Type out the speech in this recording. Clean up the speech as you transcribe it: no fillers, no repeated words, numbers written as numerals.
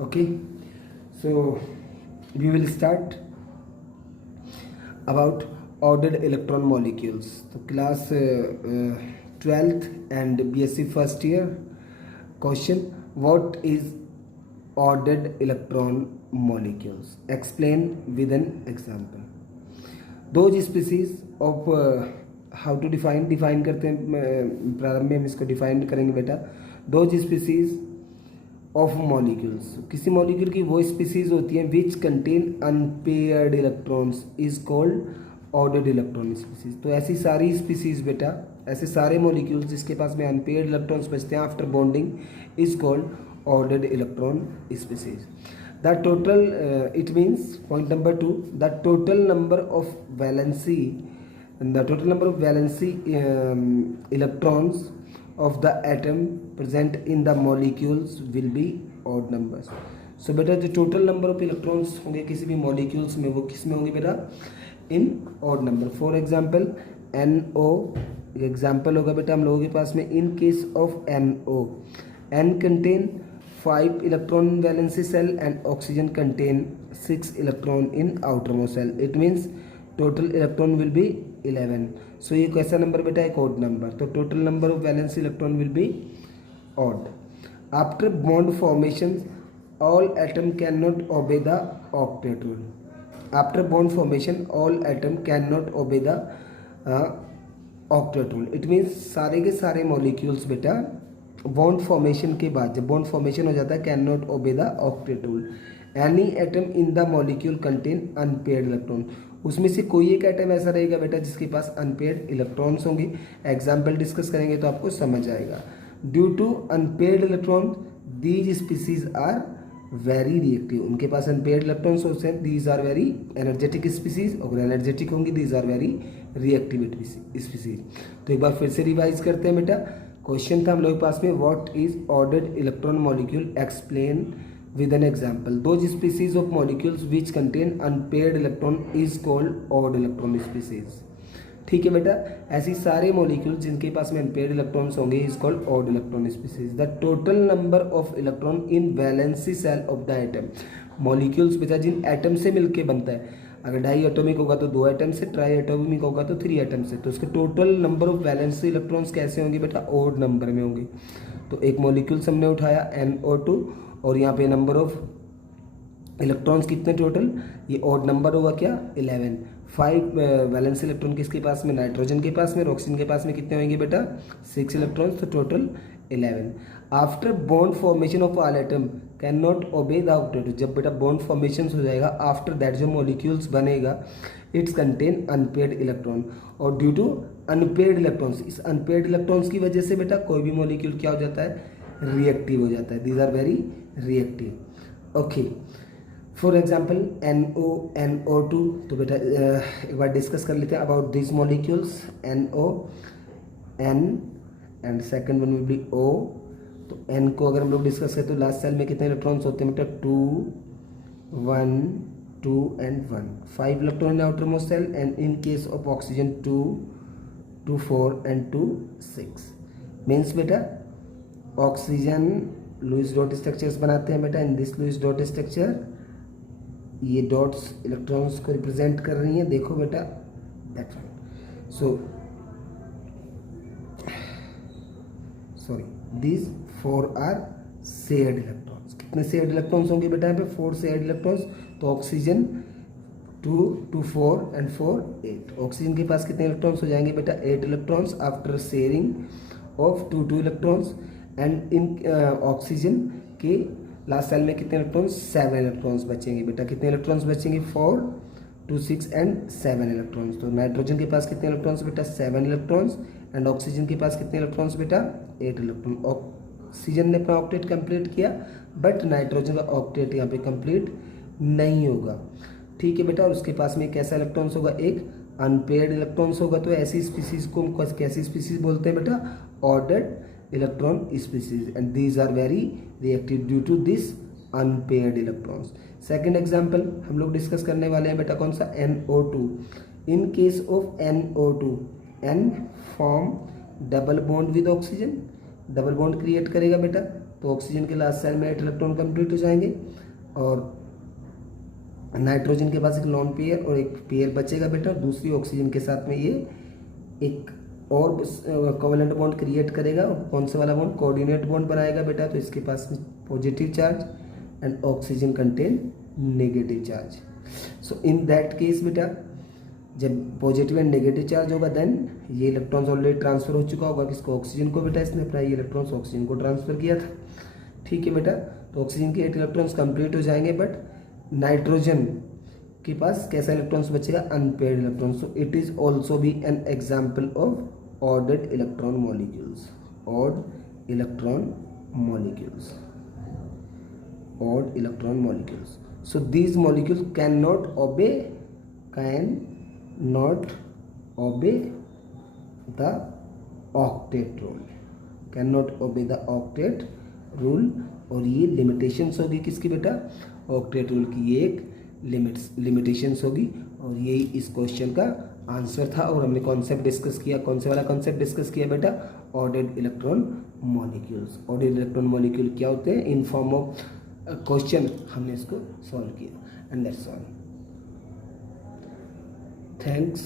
Okay, so we will start about ordered electron molecules. So class 12th and BSc first year. Question: what is ordered electron molecules? Explain with an example. Those species of how to define करते हैं, प्रारंभ में हम इसको define करेंगे बेटा. Those species of molecules, किसी molecule की वो स्पीसीज होती है which contain unpaired electrons is called ordered electron species. तो ऐसी सारी स्पीसीज बेटा, ऐसे सारे मॉलिक्यूल्स जिसके पास में अनपेयर्ड इलेक्ट्रॉन्स बचते हैं after bonding is called ordered electron species. The total it means point number 2, the total number of valency electrons of the atom present in the molecules will be odd numbers. So बेटा जो total number of electrons होंगे किसी भी molecules में वो किस में होंगे बेटा? In odd number. For example NO example होगा बेटा हम लोगों के पास में. In case of NO, N contain 5 electron valency shell and oxygen contain 6 electron in outermost shell. It means total electron will be 11. So ये कैसा नंबर बेटा? एक ऑड नंबर. तो total number of valency electron will be odd. After bond formation all atom can not obey the octet rule. After bond formation all atom can not obey the octet rule. It means सारे के सारे molecules बेटा bond formation के बाद, जब bond formation हो जाता है, can not obey the octet rule. Any atom in the molecule contain unpaired electron. उसमें से कोई एक एटम ऐसा रहेगा बेटा जिसके पास अनपेयर्ड इलेक्ट्रॉन्स होंगे. एग्जाम्पल डिस्कस करेंगे तो आपको समझ आएगा. Due to unpaired electron these species are very reactive. उनके पास अनपेयर्ड इलेक्ट्रॉन्स होते हैं, these are very energetic species. अगर एनर्जेटिक होंगी these are very reactive species. तो एक बार फिर से रिवाइज करते हैं बेटा. क्वेश्चन था हम लोग के पास में what is ordered electron molecule, explain with an example. Those species of molecules which contain unpaired electron is called odd electron species. ठीक है बेटा, ऐसी सारे मॉलिक्यूल्स जिनके पास में अनपेयर्ड इलेक्ट्रॉन्स होंगे is called odd electron species. The total number of electron in valency shell of the atom. Molecules बेटा जिन एटम से मिलके बनता है, अगर डाई एटॉमिक होगा तो 2 एटम से, ट्राई एटॉमिक होगा तो 3 एटम से, तो उसके total number of valency electrons कैसे होंगे बेटा? ऑड नंबर में होंगे. तो एक मॉलिक्यूल्स हमने उठाया NO2 और यहाँ पे नंबर ऑफ इलेक्ट्रॉन्स कितने टोटल? ये ऑड नंबर होगा क्या? 11. 5 वैलेंस इलेक्ट्रॉन किसके पास में? नाइट्रोजन के पास में. ऑक्सीजन के पास में कितने होंगे बेटा? 6 इलेक्ट्रॉन्स, तो total 11. After bond formation of all atom can not obey the octet. जब बेटा बॉन्ड फॉर्मेशन हो जाएगा आफ्टर दैट जो मॉलिक्यूल्स बनेगा इट्स कंटेन अनपेयर्ड इलेक्ट्रॉन. और ड्यू टू अनपेयर्ड इलेक्ट्रॉन्स, इस अनपेयर्ड इलेक्ट्रॉन्स की वजह से बेटा कोई भी मॉलिक्यूल क्या हो जाता है? रिएक्टिव हो जाता है. These are very reactive. Okay, for example NO2. तो बेटा एक बार डिस्कस कर लेते हैं about this molecules. NO, N and second one will be O. तो N को अगर हम लोग डिस्कस करें तो लास्ट सेल में कितने इलेक्ट्रॉन्स होते हैं बेटा? 2, 1, 2 and 1. 5 electron in outer most shell and in case of oxygen 2, 2, 4 and 2, 6. Means बेटा ऑक्सीजन लुईस डॉट स्ट्रक्चर्स बनाते हैं बेटा. In this Lewis dot structure ये डॉट्स इलेक्ट्रॉन्स को रिप्रेजेंट कर रही हैं. देखो बेटा that one. This 4 are shared electrons. कितने शेयर्ड इलेक्ट्रॉन्स होंगे बेटा यहाँ पे? 4 शेयर्ड इलेक्ट्रॉन्स. तो ऑक्सीजन 2, 2, 4 एंड 4, 8. ऑक्सीजन के पास कितने इलेक्ट्रॉन्स हो जाएंगे बेटा? 8 electrons after sharing of 2 electrons. And in oxygen के लास्ट सेल में कितने इलेक्ट्रॉन्स? 7 इलेक्ट्रॉन्स बचेंगे बेटा. कितने इलेक्ट्रॉन्स बचेंगे? 4, 2, 6 एंड 7 इलेक्ट्रॉन्स. तो नाइट्रोजन के पास कितने इलेक्ट्रॉन्स बेटा? 7 इलेक्ट्रॉन्स. एंड ऑक्सीजन के पास कितने इलेक्ट्रॉन्स बेटा? 8 इलेक्ट्रॉन. ऑक्सीजन ने अपना ऑक्टेट कंप्लीट किया बट नाइट्रोजन का ऑक्टेट यहाँ पे कंप्लीट नहीं होगा. ठीक है बेटा. और उसके पास में कैसा इलेक्ट्रॉन्स होगा? एक अनपेयर्ड इलेक्ट्रॉन्स होगा. तो ऐसी स्पीसीज को हम कैसी स्पीसीज बोलते हैं बेटा? ऑर्डर्ड electron species. And these are very reactive due to this unpaired electrons. Second example हम लोग डिस्कस करने वाले हैं बेटा कौन सा? NO2. In case of NO2, N form double bond with oxygen. Double bond create करेगा बेटा. तो ऑक्सीजन के लास्ट सेल में 8 इलेक्ट्रॉन कंप्लीट हो जाएंगे और नाइट्रोजन के पास एक लॉन पेयर और एक पेयर बचेगा बेटा, और दूसरी ऑक्सीजन के साथ में ये एक और कोवेलेंट बॉन्ड क्रिएट करेगा। और कौन सा वाला बॉन्ड? कोऑर्डिनेट बॉन्ड बनाएगा बेटा। तो इसके पास में positive charge and oxygen contain negative charge. So in that case बेटा जब पॉजिटिव एंड नेगेटिव चार्ज होगा देन ये इलेक्ट्रॉन्स ऑलरेडी ट्रांसफर हो चुका होगा किसको? ऑक्सीजन को बेटा। इसने अपना ये इलेक्ट्रॉन्स ऑक्सीजन को ट्रांसफर किया था। ठीक है बेटा, तो ऑक्सीजन के 8 इलेक्ट्रॉन्स कंप्लीट हो जाएंगे, बट नाइट्रोजन के पास कैसा इलेक्ट्रॉन्स बचेगा? Unpaired electrons. So it is also be an example of ordered electron molecules. Odd electron molecules, odd electron molecules. So these molecules can not obey the octet rule, cannot obey the octet rule। और ये limitations होगी किसकी बेटा? Octet rule की ये एक limitations होगी। और यही इस क्वेश्चन का आंसर था। और हमने कॉन्सेप्ट डिस्कस किया। कौन से वाला कॉन्सेप्ट डिस्कस किया बेटा? ऑर्डर्ड electron molecules. Ordered electron molecule क्या होते हैं? इन फॉर्म ऑफ क्वेश्चन हमने इसको सॉल्व किया एंड दैट्स ऑल। थैंक्स।